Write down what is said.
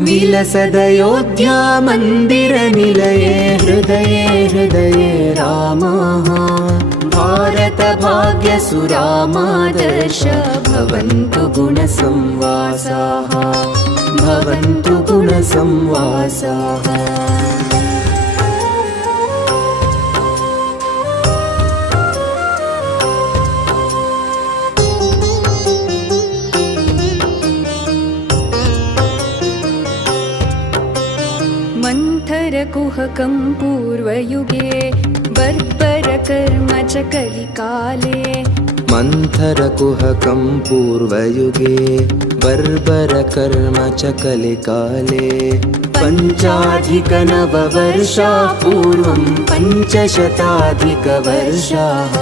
विलसदयोध्या मन्दिरनिलये हृदये हृदये रामः भारतभाग्यसुरामादर्श भवन्तु गुणसंवासाः भवन्तु गुणसंवासाः। मन्थरकुहकं पूर्वयुगे बर्बरकर्म च कलिकाले मन्थरकुहकं पूर्वयुगे बर्बरकर्म च कलिकाले पञ्चाधिकनववर्षात् पूर्वं पञ्चशताधिकवर्षाः